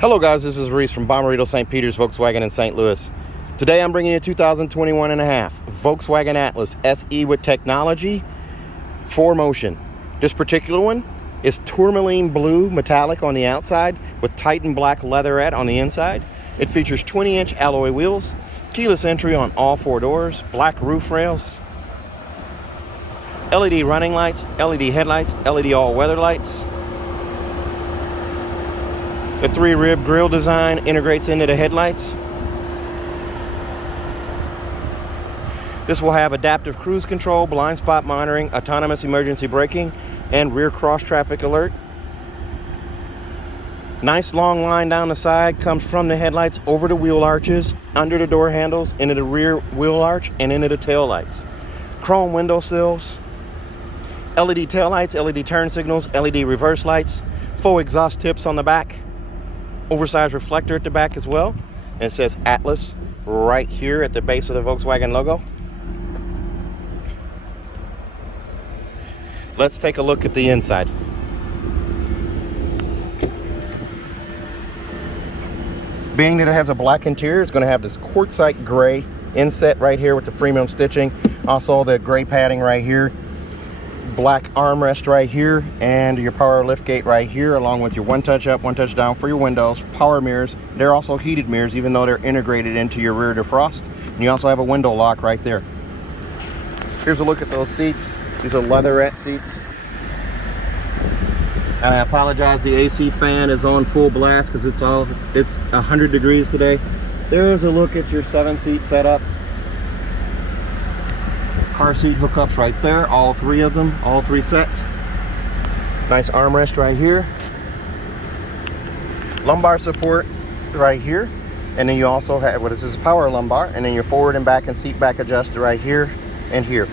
Hello guys, this is Reese from Bommarito St. Peter's Volkswagen in St. Louis. Today I'm bringing you a 2021 and a half Volkswagen Atlas SE with technology, 4Motion. This particular one is tourmaline blue metallic on the outside with Titan black leatherette on the inside. It features 20-inch alloy wheels, keyless entry on all four doors, black roof rails, LED running lights, LED headlights, LED all-weather lights. The 3-rib grille design integrates into the headlights. This will have adaptive cruise control, blind spot monitoring, autonomous emergency braking, and rear cross traffic alert. Nice long line down the side comes from the headlights over the wheel arches, under the door handles, into the rear wheel arch, and into the tail lights. Chrome window sills, LED tail lights, LED turn signals, LED reverse lights, faux exhaust tips on the back. Oversized reflector at the back as well, and it says Atlas right here at the base of the Volkswagen logo. Let's take a look at the inside. Being that it has a black interior, it's going to have this quartzite gray inset right here with the premium stitching, also the gray padding right here, black armrest right here, and your power lift gate right here, along with your one touch up, one touch down for your windows, power mirrors. They're also heated mirrors, even though they're integrated into your rear defrost. And you also have a window lock right there. Here's a look at those seats. These are leatherette seats. And I apologize, the AC fan is on full blast because it's 100 degrees today. There's a look at your 7-seat setup. Car seat hookups right there, all three of them, all three sets. Nice armrest right here. Lumbar support right here. And then you also have, what is this, power lumbar, and then your forward and back and seat back adjuster right here and here.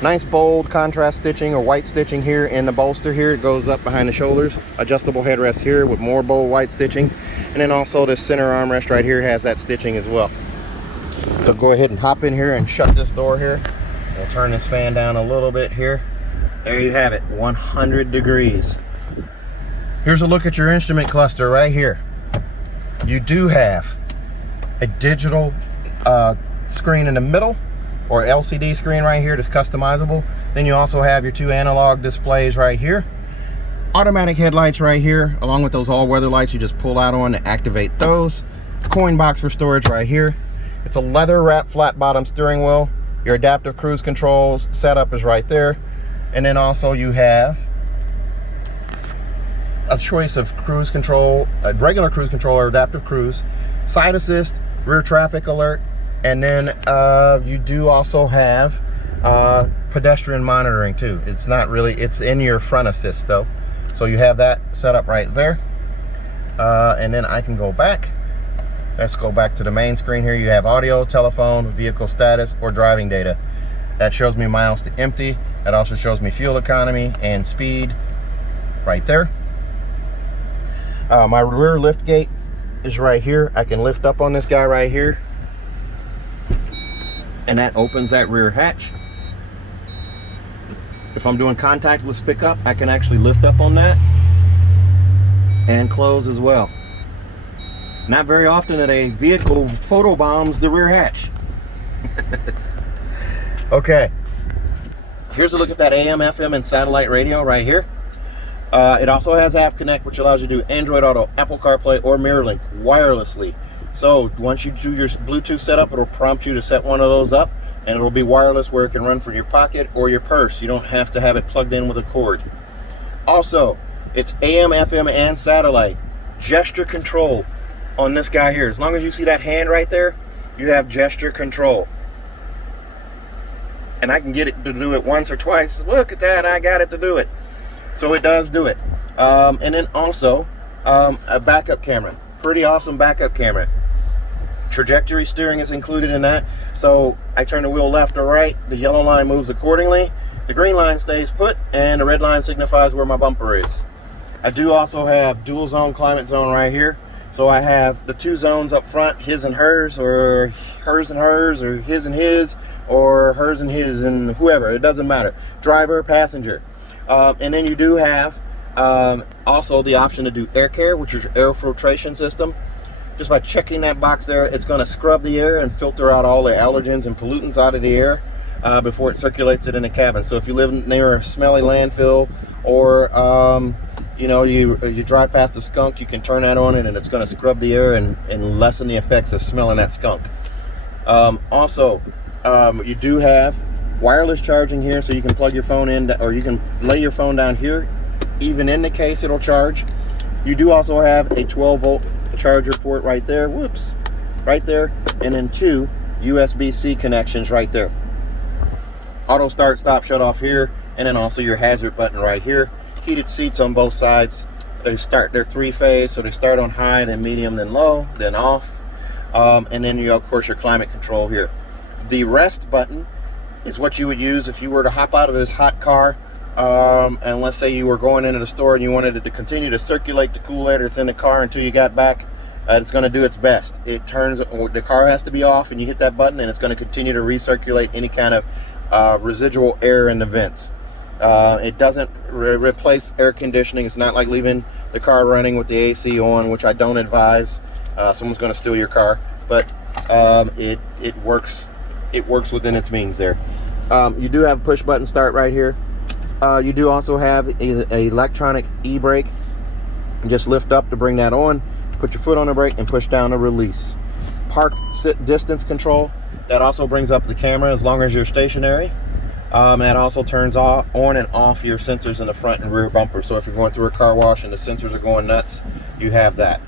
Nice bold contrast stitching or white stitching here in the bolster here. It goes up behind the shoulders. Adjustable headrest here with more bold white stitching. And then also this center armrest right here has that stitching as well. So go ahead and hop in here and shut this door here. We'll turn this fan down a little bit here. There you have it, 100 degrees. Here's a look at your instrument cluster right here. You do have a digital screen in the middle, or LCD screen right here that's customizable. Then you also have your two analog displays right here. Automatic headlights right here, along with those all-weather lights you just pull out on to activate those. Coin box for storage right here. It's a leather wrapped flat bottom steering wheel. Your adaptive cruise controls setup is right there. And then also you have a choice of cruise control, a regular cruise control or adaptive cruise, side assist, rear traffic alert, and then you do also have pedestrian monitoring too. It's not really, it's in your front assist though. So you have that set up right there. And then I can go back. Let's go back to the main screen here. You have audio, telephone, vehicle status, or driving data. That shows me miles to empty. That also shows me fuel economy and speed right there. My rear lift gate is right here. I can lift up on this guy right here, and that opens that rear hatch. If I'm doing contactless pickup, I can actually lift up on that and close as well. Not very often that a vehicle photobombs the rear hatch. Okay, here's a look at that AM, FM, and satellite radio right here. It also has App Connect, which allows you to do Android Auto, Apple CarPlay, or MirrorLink wirelessly. So once you do your Bluetooth setup, it'll prompt you to set one of those up, and it'll be wireless where it can run from your pocket or your purse. You don't have to have it plugged in with a cord. Also, it's AM, FM, and satellite. Gesture control on this guy here. As long as you see that hand right there, you have gesture control. And I can get it to do it once or twice. Look at that, I got it to do it. So it does do it. And then also a backup camera. Pretty awesome backup camera. Trajectory steering is included in that. So I turn the wheel left or right, the yellow line moves accordingly, the green line stays put, and the red line signifies where my bumper is. I do also have dual zone climate zone right here. So I have the two zones up front, his and hers, or hers and hers, or his and his, or hers and his and whoever. It doesn't matter. Driver, passenger. And then you do have Also the option to do air care, which is your air filtration system. Just by checking that box there, it's going to scrub the air and filter out all the allergens and pollutants out of the air before it circulates it in the cabin. So if you live near a smelly landfill, or you know, you drive past a skunk, you can turn that on and it's going to scrub the air and lessen the effects of smelling that skunk. Also, you do have wireless charging here, so you can plug your phone in, or you can lay your phone down here. Even in the case, it'll charge. You do also have a 12-volt charger port right there, whoops, right there, and then 2 USB-C connections right there. Auto start, stop, shut off here, and then also your hazard button right here. Heated seats on both sides. They're 3-phase, so they start on high, then medium, then low, then off, and then you, of course, your climate control here. The rest button is what you would use if you were to hop out of this hot car, and let's say you were going into the store and you wanted it to continue to circulate the cool air that's in the car until you got back. It's going to do its best. It turns, the car has to be off, and you hit that button and it's going to continue to recirculate any kind of residual air in the vents. It doesn't replace air conditioning. It's not like leaving the car running with the AC on, which I don't advise. Someone's going to steal your car, but it works within its means there. You do have push button start right here. You do also have an electronic e-brake. Just lift up to bring that on, put your foot on the brake, and push down to release. Park sit distance control, that also brings up the camera as long as you're stationary. That also turns on and off your sensors in the front and rear bumper. So if you're going through a car wash and the sensors are going nuts, you have that.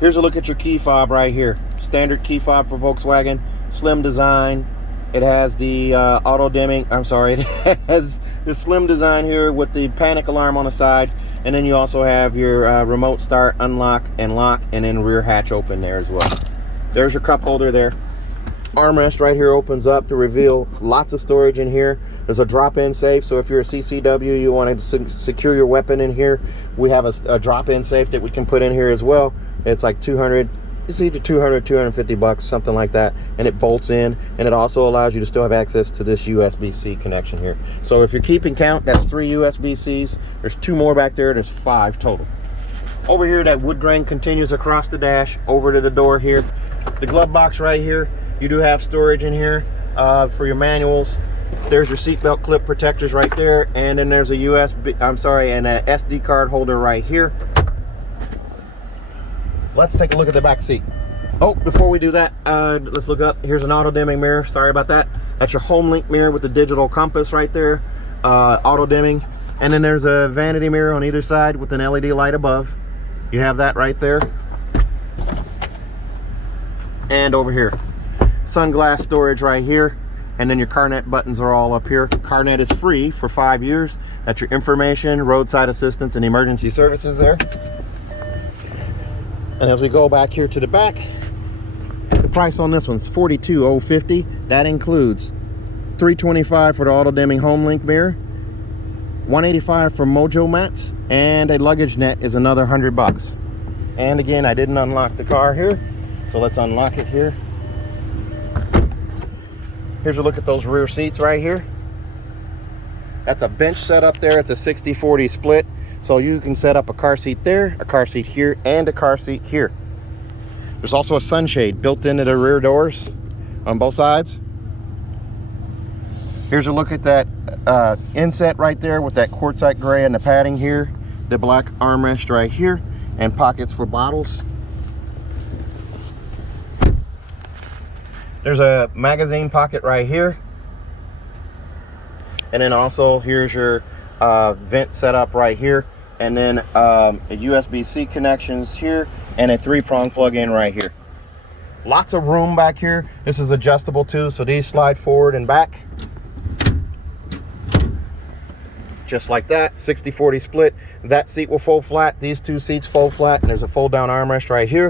Here's a look at your key fob right here. Standard key fob for Volkswagen, slim design. It has the auto dimming, it has the slim design here with the panic alarm on the side, and then you also have your remote start, unlock, and lock, and then rear hatch open there as well. There's your cup holder there. Armrest right here opens up to reveal lots of storage in here. There's a drop-in safe, so if you're a CCW, you want to secure your weapon in here, we have a drop-in safe that we can put in here as well. It's like 200, it's either 200, 250 bucks, something like that, and it bolts in, and it also allows you to still have access to this USB-C connection here. So if you're keeping count, that's 3 USB-Cs. There's 2 more back there. There's 5 total. Over here, that wood grain continues across the dash over to the door here. The glove box right here, you do have storage in here for your manuals. There's your seatbelt clip protectors right there, and then there's a and a SD card holder right here. Let's take a look at the back seat. Oh, before we do that, let's look up. Here's an auto dimming mirror. Sorry about that. That's your home link mirror with the digital compass right there. Auto dimming. And then there's a vanity mirror on either side with an LED light above. You have that right there. And over here, sunglass storage right here. And then your CarNet buttons are all up here. CarNet is free for 5 years. That's your information, roadside assistance, and emergency services there. And as we go back here to the back, the price on this one's $42,050. That includes $325 for the auto dimming home link mirror, $185 for Mojo mats, and a luggage net is another $100. And again, I didn't unlock the car here, so let's unlock it here. Here's a look at those rear seats right here. That's a bench set up there. It's a 60-40 split. So you can set up a car seat there, a car seat here, and a car seat here. There's also a sunshade built into the rear doors on both sides. Here's a look at that inset right there with that quartzite gray and the padding here. The black armrest right here, and pockets for bottles. There's a magazine pocket right here. And then also here's your vent setup right here, and then a USB-C connections here, and a 3-prong plug-in right here. Lots of room back here. This is adjustable too, so these slide forward and back just like that. 60-40 split. That seat will fold flat. These 2 seats fold flat, and there's a fold down armrest right here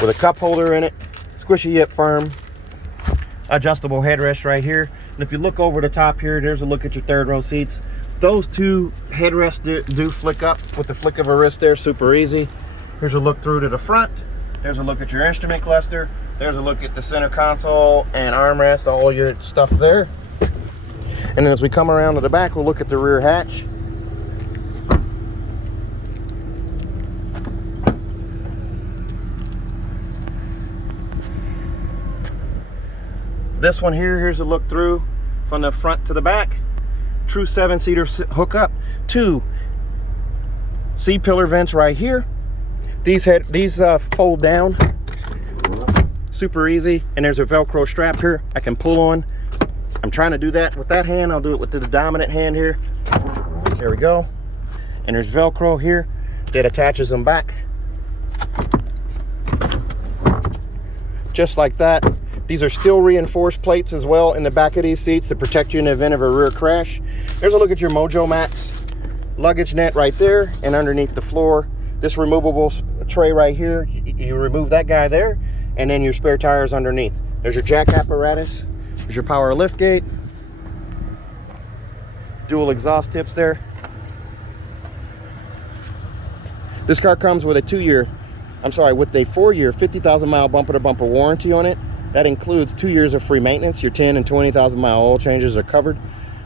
with a cup holder in it. Squishy yet firm. Adjustable headrest right here. And if you look over the top here, there's a look at your 3rd row seats. Those 2 headrests do flick up with the flick of a wrist there, super easy. Here's a look through to the front. There's a look at your instrument cluster. There's a look at the center console and armrest, all your stuff there. And then as we come around to the back, we'll look at the rear hatch. This one here, here's a look through from the front to the back. True 7-seater hookup. 2 C-pillar vents right here. These fold down super easy, and there's a Velcro strap here I can pull on. I'm trying to do that with that hand. I'll do it with the dominant hand here. There we go. And there's Velcro here that attaches them back just like that. These are steel reinforced plates as well in the back of these seats to protect you in the event of a rear crash. Here's a look at your Mojo mats. Luggage net right there, and underneath the floor, this removable tray right here, you remove that guy there, and then your spare tires underneath. There's your jack apparatus. There's your power lift gate. Dual exhaust tips there. This car comes with a 4-year 50,000 mile bumper to bumper warranty on it. That includes 2 years of free maintenance. Your 10 and 20,000 mile oil changes are covered.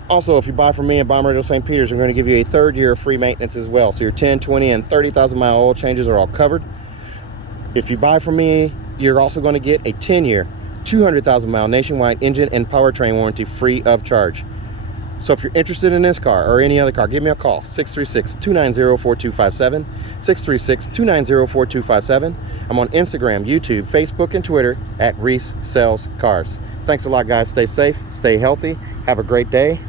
Also, if you buy from me at Bommarito St. Peter's, I'm going to give you a 3rd year of free maintenance as well. So your 10, 20, and 30,000 mile oil changes are all covered. If you buy from me, you're also going to get a 10-year, 200,000 mile nationwide engine and powertrain warranty free of charge. So if you're interested in this car or any other car, give me a call, 636-290-4257, 636-290-4257. I'm on Instagram, YouTube, Facebook, and Twitter at Reese Sells Cars. Thanks a lot, guys. Stay safe, stay healthy, have a great day.